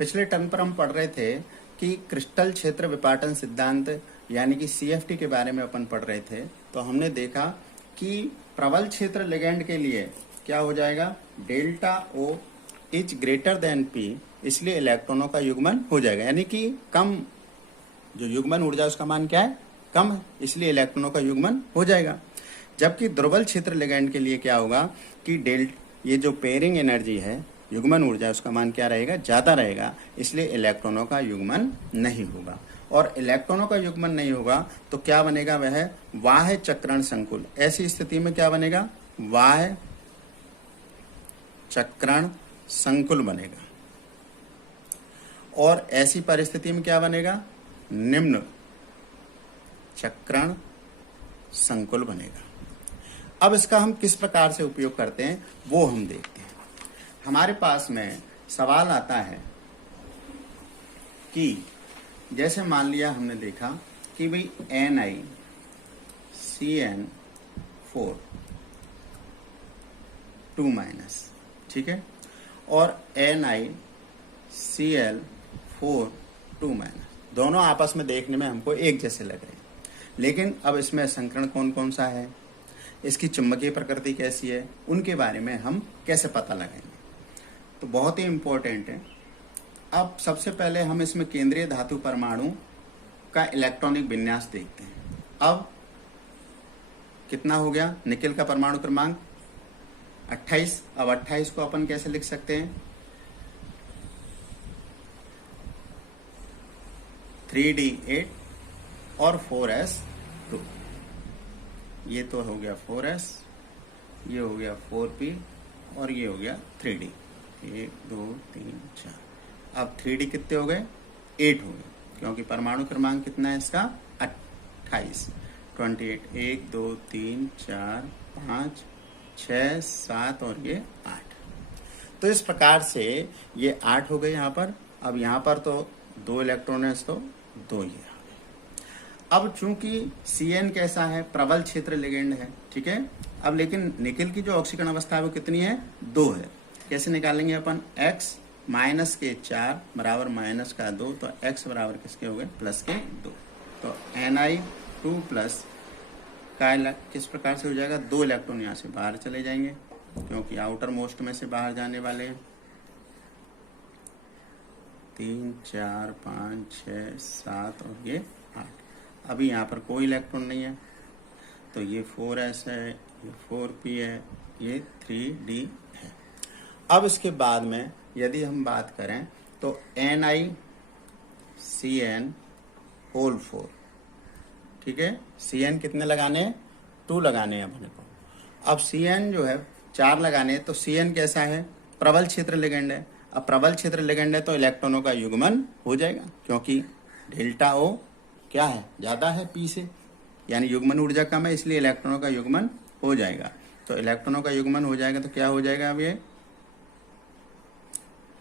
पिछले टर्म पर हम पढ़ रहे थे कि क्रिस्टल क्षेत्र विपाटन सिद्धांत यानी कि सीएफटी के बारे में अपन पढ़ रहे थे। तो हमने देखा कि प्रबल क्षेत्र लिगेंड के लिए क्या हो जाएगा, delta O is greater than P, इसलिए इलेक्ट्रॉनों का युग्मन हो जाएगा, यानी कि कम जो युग्मन ऊर्जा उसका मान क्या है, कम है, इसलिए इलेक्ट्रॉनों का युग्मन हो जाएगा। जबकि दुर्बल क्षेत्र लिगेंड के लिए क्या होगा कि ये जो पेयरिंग एनर्जी है, युग्मन ऊर्जा, उसका मान क्या रहेगा, ज्यादा रहेगा, इसलिए इलेक्ट्रॉनों का युग्मन नहीं होगा। और इलेक्ट्रॉनों का युग्मन नहीं होगा तो क्या बनेगा, वह बाह्य चक्रण संकुल। ऐसी स्थिति में क्या बनेगा, बाह्य चक्रण संकुल बनेगा। और ऐसी परिस्थिति में क्या बनेगा, निम्न चक्रण संकुल बनेगा। अब इसका हम किस प्रकार से उपयोग करते हैं वो हम देखते हैं। हमारे पास में सवाल आता है कि जैसे मान लिया हमने देखा कि भाई NiCN4 2-, ठीक है, और NiCl4 2-, दोनों आपस में देखने में हमको एक जैसे लग रहे हैं। लेकिन अब इसमें संकरण कौन कौन सा है, इसकी चुंबकीय प्रकृति कैसी है, उनके बारे में हम कैसे पता लगाएंगे, तो बहुत ही इंपॉर्टेंट है। अब सबसे पहले हम इसमें केंद्रीय धातु परमाणु का इलेक्ट्रॉनिक विन्यास देखते हैं। अब कितना हो गया, निकेल का परमाणु क्रमांक 28। अब 28 को अपन कैसे लिख सकते हैं, 3d8 और 4s2। ये तो हो गया 4s, ये हो गया 4p और ये हो गया 3d। 1 2 3 4। अब 3d कितने हो गए, 8 हो गए, क्योंकि परमाणु क्रमांक कितना है इसका, 28। 28 1 2 3 4 5 6 7 और ये 8। तो इस प्रकार से ये 8 हो गए यहाँ पर। अब यहाँ पर तो 2 इलेक्ट्रॉन है, तो 2 ये। अब चूंकि Cn कैसा है, प्रबल क्षेत्र लिगेंड है, ठीक है। अब लेकिन निकेल की जो ऑक्सीकरण अवस्था है वो कितनी है, 2 है। कैसे निकालेंगे अपन, x माइनस के 4 बराबर माइनस का 2, तो x बराबर किसके हो गए, प्लस के 2। तो Ni2 प्लस का किस प्रकार से हो जाएगा, 2 इलेक्ट्रॉन यहाँ से बाहर चले जाएंगे क्योंकि आउटर मोस्ट में से बाहर जाने वाले हैं। 3 4 5 6 7 और ये 8। अभी यहाँ पर कोई इलेक्ट्रॉन नहीं है, तो ये 4s है, ये 4p है, ये 3d है। अब इसके बाद में यदि हम बात करें तो NiCN4, ठीक है। Cn कितने लगाने हैं, 2 लगाने हैं अपने को। अब Cn जो है 4 लगाने हैं, तो Cn कैसा है, प्रबल क्षेत्र लिगेंड है। अब प्रबल क्षेत्र लिगेंड है तो इलेक्ट्रॉनों का युग्मन हो जाएगा, क्योंकि डेल्टा O क्या है, ज्यादा है P से, यानी युग्मन ऊर्जा कम है, इसलिए इलेक्ट्रॉनों का युग्मन हो जाएगा। तो इलेक्ट्रॉनों का युग्मन हो जाएगा तो क्या हो जाएगा, अब ये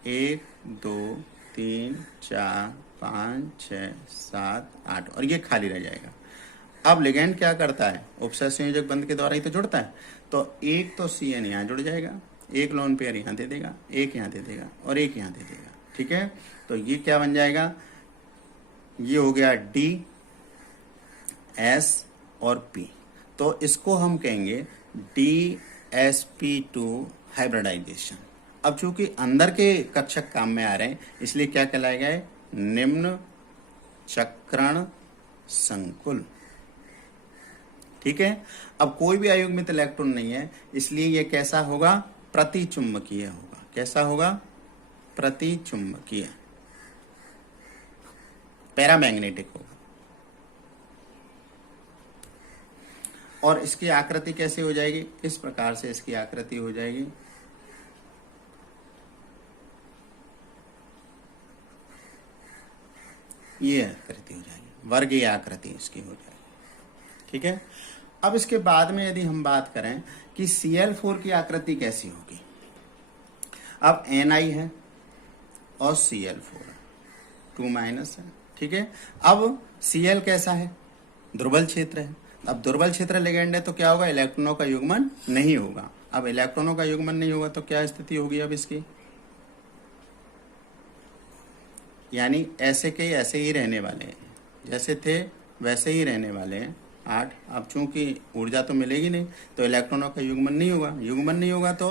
1 2 3 4 5 6 7 8 और ये खाली रह जाएगा। अब लिगेंड क्या करता है, उपसर्ग संयोजक बंध के द्वारा ही तो जुड़ता है। तो एक तो Cn यहाँ जुड़ जाएगा, एक लोन पेयर यहाँ दे देगा, एक यहाँ दे देगा और एक यहाँ दे देगा, ठीक है। तो ये क्या बन जाएगा, ये हो गया D S और P। तो इसको हम कहेंगे DsP2 हाइब्रिडाइजेशन। अब चूंकि अंदर के कक्षक काम में आ रहे हैं, इसलिए क्या कहलाएगा, निम्न चक्रण संकुल, ठीक है। अब कोई भी अयुग्मित इलेक्ट्रॉन नहीं है, इसलिए ये कैसा होगा, प्रतिचुंबकीय होगा। कैसा होगा, प्रतिचुंबकीय, पैरामैग्नेटिक होगा। और इसकी आकृति कैसे हो जाएगी, इस प्रकार से इसकी आकृति हो जाएगी। ये आकृति हो जाएगी, वर्गीय आकृति इसकी हो जाएगी, ठीक है। अब इसके बाद में यदि हम बात करें कि Cl4 की आकृति कैसी होगी। अब Ni है और Cl4 है, 2- है, ठीक है। अब Cl कैसा है, दुर्बल क्षेत्र है। अब दुर्बल क्षेत्र लिगेंड है तो क्या होगा, इलेक्ट्रॉनों का युग्मन नहीं होगा। अब इलेक्ट्रॉनों का युग्मन नहीं होगा तो क्या स्थिति होगी अब इसकी, यानी ऐसे के ऐसे ही रहने वाले हैं, जैसे थे वैसे ही रहने वाले हैं 8। अब चूंकि ऊर्जा तो मिलेगी नहीं तो इलेक्ट्रॉनों का युग्मन नहीं होगा, युग्मन नहीं होगा तो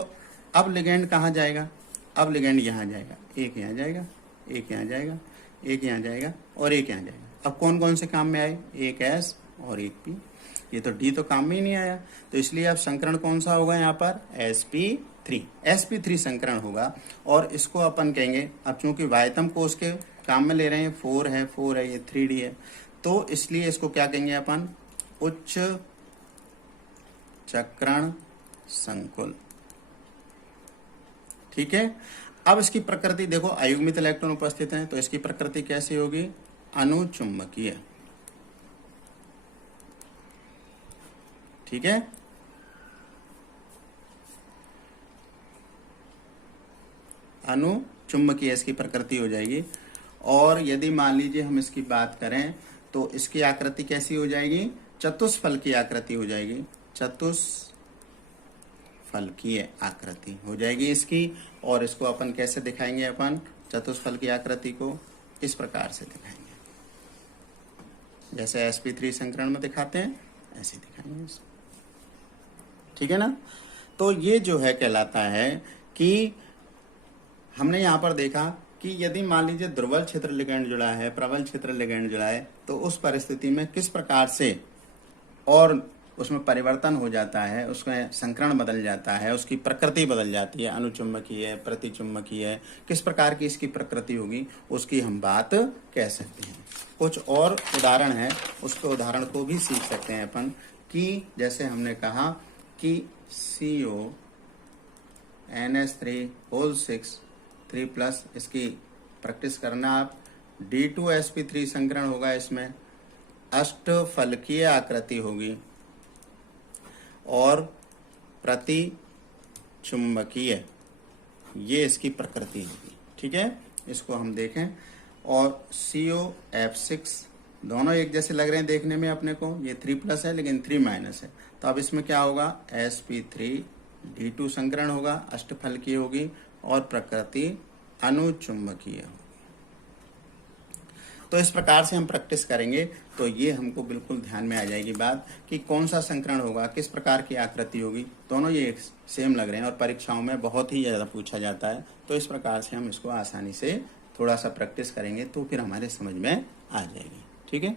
अब लिगेंड कहाँ जाएगा, अब लिगेंड यहाँ जाएगा, एक यहाँ जाएगा, एक यहाँ जाएगा, एक यहाँ जाएगा और एक यहाँ जाएगा। अब कौन कौन से काम में आए, एक एस और एक पी, ये तो डी तो काम में ही नहीं आया, तो इसलिए अब संकरण कौन सा होगा यहाँ पर, sp3, sp3 संकरण होगा। और इसको अपन कहेंगे, अब चूंकि वायतम कोष के काम में ले रहे हैं, 4 है ये 3d है, तो इसलिए इसको क्या कहेंगे अपन, उच्च चक्रण संकुल। ठीक है। अब इसकी प्रकृति देखो, अयुग्मित इलेक्ट्रॉन उपस्थित हैं तो इसकी प्रकृति कैसी होगी, अनुचुंबकीय। ठीक है, अनुचुंबकीय इसकी प्रकृति हो जाएगी। और यदि मान लीजिए हम इसकी बात करें तो इसकी आकृति कैसी हो जाएगी, चतुष्फल की आकृति हो जाएगी, चतुष्फलकीय आकृति हो जाएगी इसकी। और इसको अपन कैसे दिखाएंगे, अपन चतुष्फल की आकृति को इस प्रकार से दिखाएंगे, जैसे sp3 संकरण में दिखाते हैं ऐसे दिखाएंगे इसको। ठीक है ना। तो ये जो है कहलाता है कि हमने यहाँ पर देखा कि यदि मान लीजिए दुर्बल क्षेत्र लिगेंड जुड़ा है, प्रबल क्षेत्र लिगेंड जुड़ा है, तो उस परिस्थिति में किस प्रकार से और उसमें परिवर्तन हो जाता है, उसमें संकरण बदल जाता है, उसकी प्रकृति बदल जाती है, अनुचुंबकीय है, प्रतिचुंबकीय है, किस प्रकार की इसकी प्रकृति होगी उसकी हम बात कह सकते हैं। कुछ और उदाहरण है, उसके उदाहरण को भी सीख सकते हैं अपन, कि जैसे हमने कहा कि CONH3 3+, इसकी प्रैक्टिस करना आप, D2sp3 संकरण होगा, इसमें अष्टफलकीय आकृति होगी और प्रति चुंबकीय, ये इसकी प्रकृति होगी। ठीक है, इसको हम देखें। और COF6 दोनों एक जैसे लग रहे हैं देखने में अपने को, ये 3+ है लेकिन 3- है, तो अब इसमें क्या होगा, sp3 D2 संकरण होगा, अष्टफलकीय होगी और प्रकृति अनुचुंबकीय होगी। तो इस प्रकार से हम प्रैक्टिस करेंगे तो ये हमको बिल्कुल ध्यान में आ जाएगी बात कि कौन सा संकरण होगा, किस प्रकार की आकृति होगी। दोनों ये सेम लग रहे हैं और परीक्षाओं में बहुत ही ज़्यादा पूछा जाता है, तो इस प्रकार से हम इसको आसानी से थोड़ा सा प्रैक्टिस करेंगे तो फिर हमारे समझ में आ जाएगी। ठीक है।